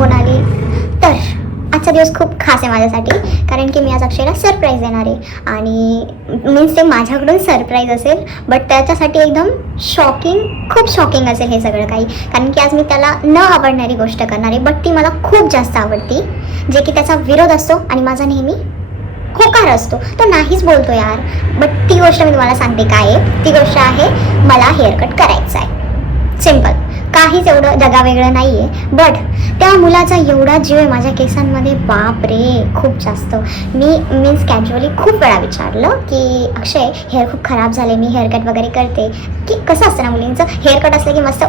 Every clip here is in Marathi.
मोनाली तर आजचा दिवस खूप खास आहे माझ्यासाठी कारण की मी आज अक्षयला सरप्राईज देणार आहे. आणि मीन्स ते माझ्याकडून सरप्राईज असेल बट त्याच्यासाठी एकदम शॉकिंग खूप शॉकिंग असेल हे सगळं काही. कारण की आज मी त्याला न आवडणारी गोष्ट करणार आहे बट ती मला खूप जास्त आवडती जे की त्याचा विरोध असतो आणि माझा नेहमी होकार असतो. तो नाहीच बोलतो यार बट ती गोष्ट मी तुम्हाला सांगते काय आहे. ती गोष्ट आहे मला हेअरकट करायचं आहे सिंपल काहीच एवढं जगावेगळं नाही आहे बट त्या मुलाचा एवढा जीव आहे माझ्या केसांमध्ये बाप रे खूप जास्त. मी मीन्स कॅज्युअली खूप वेळा विचारलं की अक्षय हेअर खूप खराब झाले मी हेअरकट वगैरे करते. की कसं असतं ना मुलींचं? हेअरकट असलं की मस्त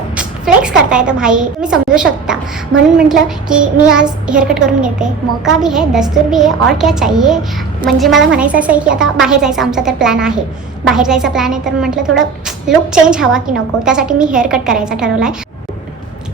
फ्लेक्स करता येतं भाई. तुम्ही समजू शकता. म्हणून म्हटलं की मी आज हेअरकट करून घेते. मौका भी है दस्तूर भी है और क्या चाहिए? म्हणजे मला म्हणायचं असं आहे की आता बाहेर जायचा आमचा तर प्लॅन आहे. बाहेर जायचा प्लॅन आहे तर म्हटलं थोडं लुक चेंज हवा की नको. त्यासाठी मी हेअर कट करायचा ठरवला आहे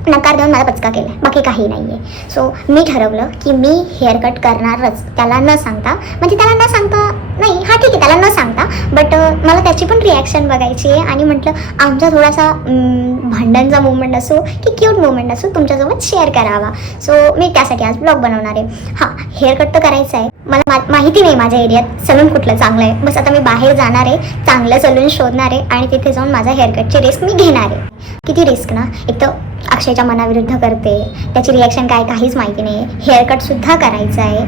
नकार देऊन मला पचका केला बाकी काही नाही आहे सो मी ठरवलं की मी हेअरकट करणारच. त्याला न सांगता म्हणजे त्याला न सांगता नाही हा ठीक आहे त्याला न सांगता बट मला त्याची पण रिॲक्शन बघायची आहे आणि म्हटलं आमचा थोडासा भांडणचा मुवमेंट असो की क्यूट मुवमेंट असो तुमच्यासोबत शेअर करावा. सो मी त्यासाठी आज ब्लॉग बनवणार आहे. हां हेअरकट तर करायचं आहे. मला मा माहिती नाही माझ्या एरियात सलून कुठलं चांगलं आहे? बस आता मी बाहेर जाणार आहे चांगलं सलून शोधणार आहे आणि तिथे जाऊन माझ्या हेअरकटची रिस्क मी घेणार आहे. किती रिस्क ना? एक तर अक्षयच्या मनाविरुद्ध करते. त्याची रिॲक्शन काय काहीच माहिती नाही. हेअरकटसुद्धा करायचं आहे.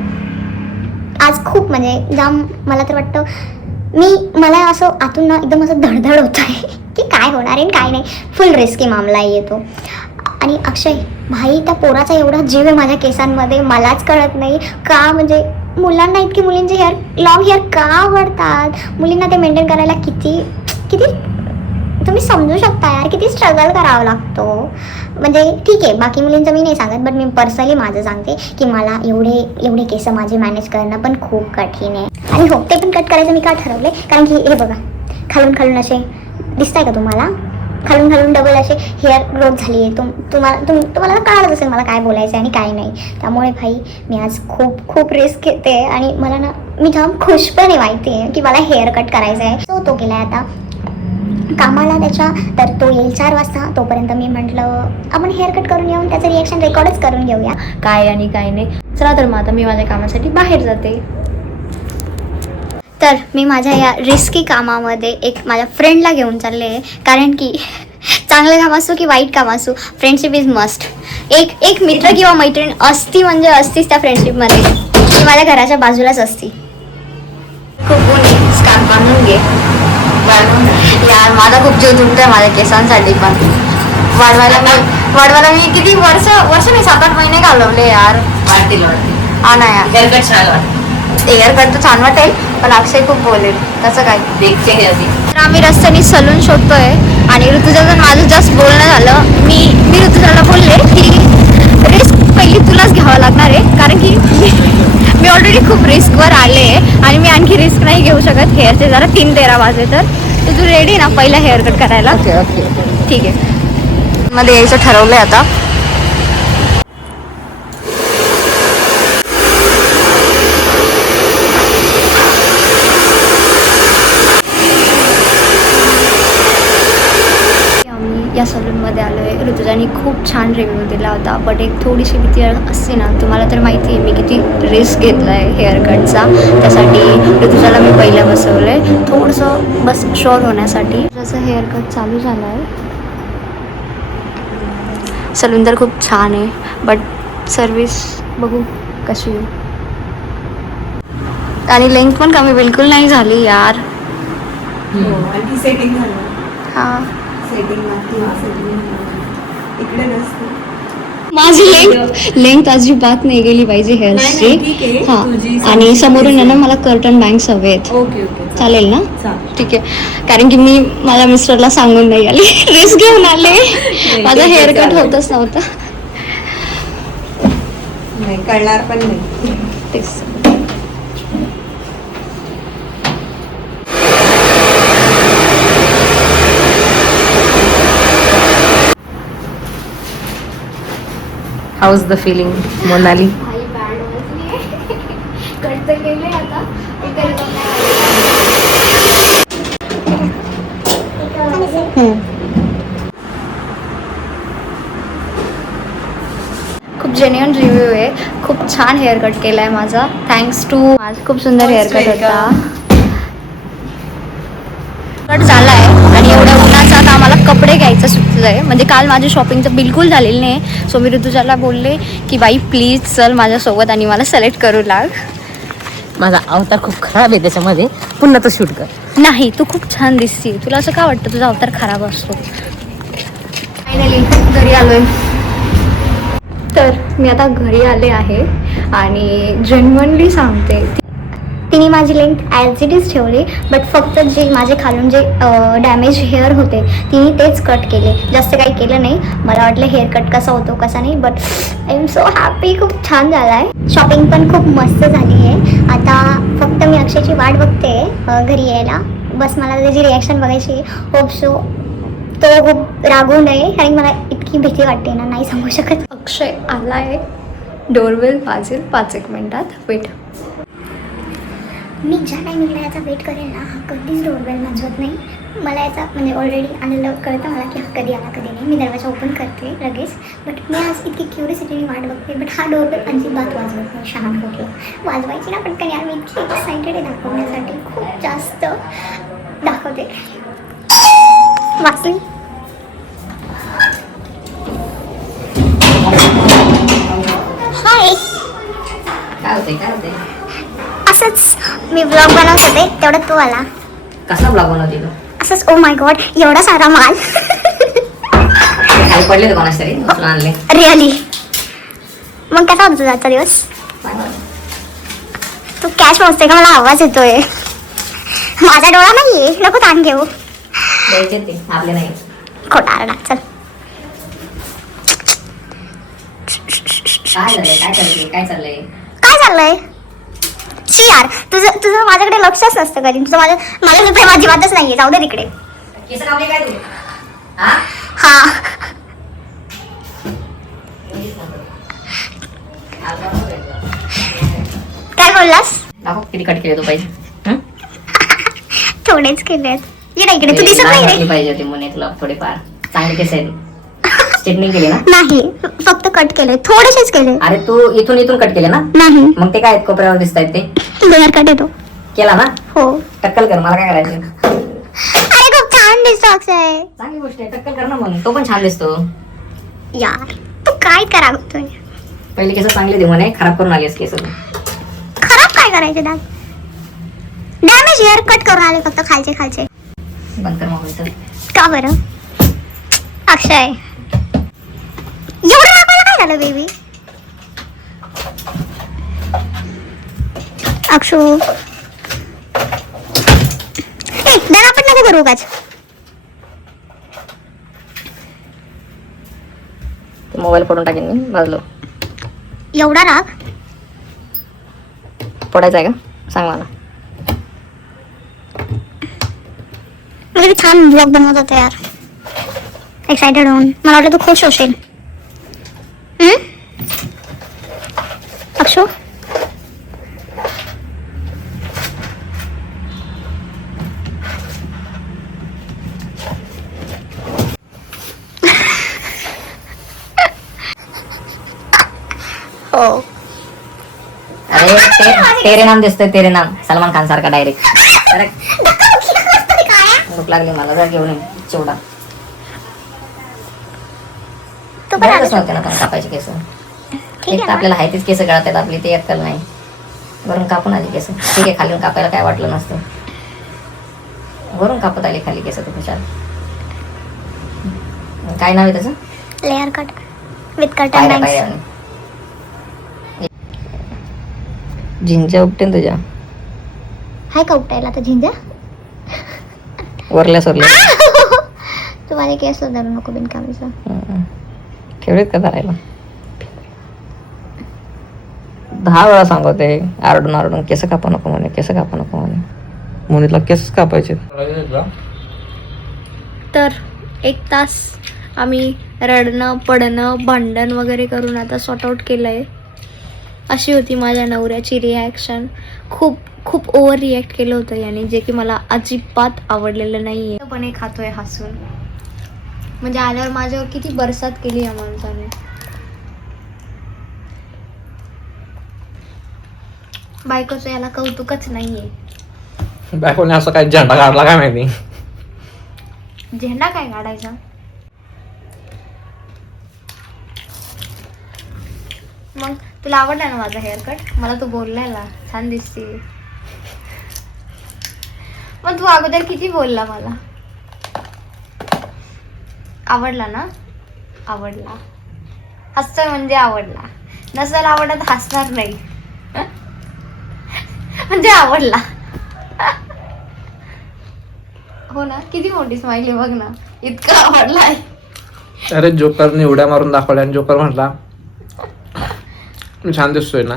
आज खूप म्हणजे जाम मला तर वाटतं मी मला असं आतून ना एकदम असं धडधड होत आहे. की काय होणार आहे आणि काय नाही. फुल रिस्की मामला येतो आणि अक्षय भाई त्या पोराचा एवढा जीव आहे माझ्या केसांमध्ये. मलाच कळत नाही. का म्हणजे मुलांना इतकी मुलींचे हेअर लॉंग हेअर का आवडतात? मुलींना ते मेंटेन करायला किती किती तुम्ही समजू शकता यार किती स्ट्रगल करावा लागतो. म्हणजे ठीक आहे बाकी मुलींचं मी नाही सांगत बट मी पर्सनली माझं सांगते की मला एवढे एवढे केस माझे मॅनेज करणं पण खूप कठीण आहे. आणि हो ते पण कट करायचं मी का ठरवले कारण की हे बघा खालून खालून असे दिसताय का तुम्हाला? खालून खालून डबल असे हेअर ग्रोथ झाली आहे तुम तुम्हाला तुम तुम्हाला कळालंच असेल मला काय बोलायचं आहे आणि काय नाही. त्यामुळे भाई मी आज खूप खूप रिस्क घेते आणि मला ना मी जाम खुश पण आहे माहिती आहे की मला हेअर कट करायचा आहे सो तो केला आहे आता. कामाला त्याच्या तर तो येईल चार वाजता. तोपर्यंत मी म्हटलं आपण हेअर कट करून येऊन त्याचं रिएक्शन रेकॉर्डच करून घेऊया. काय आणि काय नाही. चला तर मग आता मी माझ्या कामासाठी बाहेर जाते. तर मी माझ्या या रिस्की कामामध्ये एक माझ्या फ्रेंडला घेऊन चालले आहे. कारण की चांगलं काम असो की वाईट काम असो फ्रेंडशिप इज मस्ट एक एक मित्र किंवा मैत्रीण असती म्हणजे असतीच त्या फ्रेंडशिपमध्ये ती माझ्या घराच्या बाजूलाच असती. खूप ऊन स्कार्फ बांधून घे. यार माझा खूप जीव तुटतोय माझ्या केसांसाठी पण. वाढवायला मी वाढवायला मी किती वर्ष वर्ष नाही सात आठ महिने घालवले यार. हा ना यार. एअर कट तर छान वाटेल. पण अक्षय खूप बोलेल. तसं काय? देखते हे आधी. तर आम्ही रस्त्याने सलून शोधतोय आणि ऋतुजाचं माझं जास्त बोलणं झालं मी मी ऋतुजाला बोलले की रिस्क पहिली तुलाच घ्यावं लागणार आहे. कारण की मी ऑलरेडी खूप रिस्कवर आले आहे आणि मी आणखी रिस्क नाही घेऊ शकत. हेअरचे जरा तीन तेरा वाजले तर. तू रेडी ना पहिला हेअर कट करायला? Okay okay. ठीक आहे. मध्ये यायचं ठरवलंय आता आम्ही या सलूनमध्ये आलो आहे. ऋतुजाने खूप छान रिव्ह्यू दिला होता. बट एक थोडीशी भीती असते ना तुम्हाला तर माहिती आहे मी किती रिस्क घेतला आहे हेअर कटचा त्यासाठी ऋतुजाला मी पहिलं बसवलं आहे थोडंसं बस शॉर्ट होण्यासाठी जसं हेअर कट चालू झालं आहे सलून तर खूप छान आहे बट सर्विस बघू कशी आहे. आणि लेंथ पण कमी बिलकुल नाही झाली यार. आणि सेटिंग झालं हां सेटिंग इकडे नसते माझी लेंथ लेंथ अजिबात नाही गेली पाहिजे. हेअर्सची हां आणि समोरून आहे ना. मला कर्टन बँक्स हवेत ओके ओके चालेल. ना? ठीक आहे. कारण की मी माझ्या मिस्टरला सांगून नाही आली. रिस्क घेऊन आले. माझा हेअर कट. होतच नव्हता. नाही कळणार पण नाही. तेच. हाऊस द फिलिंग मोनाली खूप जेन्युअन रिव्ह्यू आहे. खूप छान हेअर कट केला आहे माझा. थँक्स टू माझा खूप सुंदर हेअर कट होता कट झाला आहे आणि एवढ्या उन्हाचं आता आम्हाला कपडे सुचलं आहे म्हणजे काल माझी शॉपिंगचं बिलकुल झालेलं नाही. सो मी ऋतुजाला बोलले की बाई प्लीज चल माझ्यासोबत आणि मला सिलेक्ट करू लाग. माझा अवतार खूप खराब आहे त्याच्यामध्ये. पुन्हा तो शूट कर. नाही तू खूप छान दिसते तुला असं का वाटतं? तुझा अवतार खराब असतो. फायनली घरी आलोय. तर मी आता घरी आले आहे आणि जेन्युअनली सांगते तिने माझी लेंथ ॲज इट इज ठेवली बट फक्त जे माझे खालून जे डॅमेज हेअर होते तिने तेच कट केले. जास्त काही केलं नाही. मला वाटलं हेअर कट कसा होतो कसा नाही but I am so happy खूप छान झाला आहे शॉपिंग पण खूप मस्त झाली आहे. आता फक्त मी अक्षयची वाट बघते घरी यायला. बस मला त्याची रिॲक्शन बघायची होप सो तो खूप रागवू नये कारण मला इतकी भीती वाटते ना नाही सांगू शकत. अक्षय आला आहे डोरवेल वाजेल पाच एक मिनटात. वेट मी ज्या टायमिंगला याचा वेट करेल ना हा कधीच डोरबेल वाजवत नाही. मला याचा म्हणजे ऑलरेडी आलेलं कळतं मला की हा कधी आला कधी नाही. मी दरवाजा ओपन करते लगेच. बट मी आज इतकी क्युरिसिटीने वाट बघते बट हा डोरबेल अजिबात वाजवत नाही शहाण होते वाजवायची ना पटकन यार मी इतकी एक्सायटेड आहे दाखवण्यासाठी. खूप जास्त दाखवते. वाचली हाय काय होते काय होते असंच. मी ब्लॉग बनवत होते तेवढं तो आला. कसा ब्लॉग बनवते तू? असंच ओ माय गॉड एवढा सारा माल. खाली पडले कोणाच तरी उचलून आणले. रिअली मग कसा होता तुझा आजचा दिवस? तू कॅश मोजते का? मला आवाज येतोय. माझा डोळा नाहीये नको ताण घेऊ. द्यायचे ते आपले नाही. खोटा आरडा चल. काय झालंय काय चाललंय काय चाललंय? काय चाललंय? यार तुझं तुझं माझ्याकडे लक्षच नसतं कधी. तुझं माझ्या माझ्या प्रेम अजिबातच नाहीये. जाऊ दे तिकडे. केस काय तू? हा? हा. काय बोललास? दाखव किती कट केले तू पाहिजे. हं? थोडेच केलेत ये ना इकडे. तू दिसत नाही रे. पाहिजे होती मुने तुला थोडेफार. चांगले केस आहेत. स्ट्रेटनिंग केली ना? नाही. फक्त कट केले. थोडेसेच केले. अरे तू इथून इथून कट केले ना? नाही. मग ते काय आहेत? कोपऱ्यावर दिसत आहेत ते? हेअर कट येतो. केला ना? हो. टक्कल कर मला काय करायचं? अरे खूप छान दिसतो अक्षय चांगली गोष्ट आहे टक्कल कर ना मग. तो पण छान दिसतो. यार तू काय करा बघतोय पहिले केस चांगले दे म्हणे खराब करून आलीस केस. तू. खराब काय करायचे दात डॅमेज हेअर कट करून आले फक्त खालचे खालचे. बंद कर मोबाईल का बरं? अक्षय. एवढं दाखवायला काय झालं बेबी अक्षू. ए दरापट नको करू उगाच. मोबाईल पडून टाकेन मी बाजलो एवढा राग? पडायचा आहे का? सांग मला. मी किती छान ब्लॉग बनवत होते यार. एक्सायटेड होऊन. मला वाटलं तू खुश होशील हम्म? अक्षू हो. अरे ते, तेरे नाम दिसतोय तेरे नाम. सलमान खान सारखा डायरेक्ट भूक लागली मला जर घेऊन ये, चिवडा. तू पण गरजच आला नव्हते ना पण कापायचे केस? ठीक आहे आपल्याला तीच केस गळतात आपली ते अक्कल नाही. वरून कापून आली केस. ठीक आहे खाली कापायला काय वाटलं नसतं. वरून कापत आली खाली केस तू खुशाल काय नाव आहे त्याचं? Layer cut. विथ कट पायऱ्या अँड पायऱ्या झिंच्या उपटेन तुझ्या. हाय का उपटायला आता झिंजा? वरल्या सोरल्या तू माझे केस धरू नको बिनकामीचं. हम्म. ठेवलेत का धरायला? दहा वेळा सांगते आरडून आरडून केस कापा नको म्हणे केस कापा नको म्हणे. मोनीतला केसच कापायचे. तर एक तास आम्ही रडणं पडणं भांडण वगैरे करून आता सॉर्ट आऊट केलं आहे अशी होती माझ्या नवऱ्याची रिॲक्शन खूप खूप ओव्हर रिॲक्ट केलं होतं याने जे की मला अजिबात आवडलेलं नाही आहे पण हे खातोय हसून. म्हणजे आल्यावर माझ्यावर किती बरसात केली या माणसाने. बायकोचं याला कौतुकच नाहीये. बायकोने असं काय झेंडा काढला काय माहिती? झेंडा काय काढायचा? मग तुला आवडला ना माझा हेअरकट मला तू बोललेला. छान दिसते. मग तू अगोदर किती बोलला मला? आवडला ना? आवडला. हसतोय म्हणजे आवडला. नसेल आवडत हसणार नाही. म्हणजे आवडला. हो ना? किती मोठी आहे बघ ना. इतका आवडला अरे जोकरने उड्या मारून दाखवल्या आणि जोकर म्हटला छान दिसतोय ना.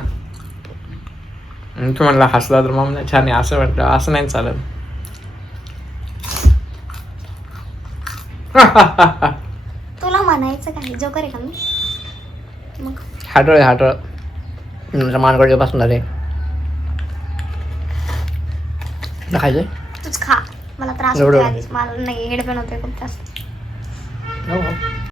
तू म्हणला हसला तर मग म्हणलं, छान आहे असं वाटलं असं नाही चालत. तुला म्हणायचं काय? जोकर आहे का मी? मग. हाटळ आहे हाटळ. तुमच्या मानकडे पासून आले खायचंय? तूच खा. मला त्रास एवढं? होतो आधीच मला नाही हेडपेन होते खूप हो.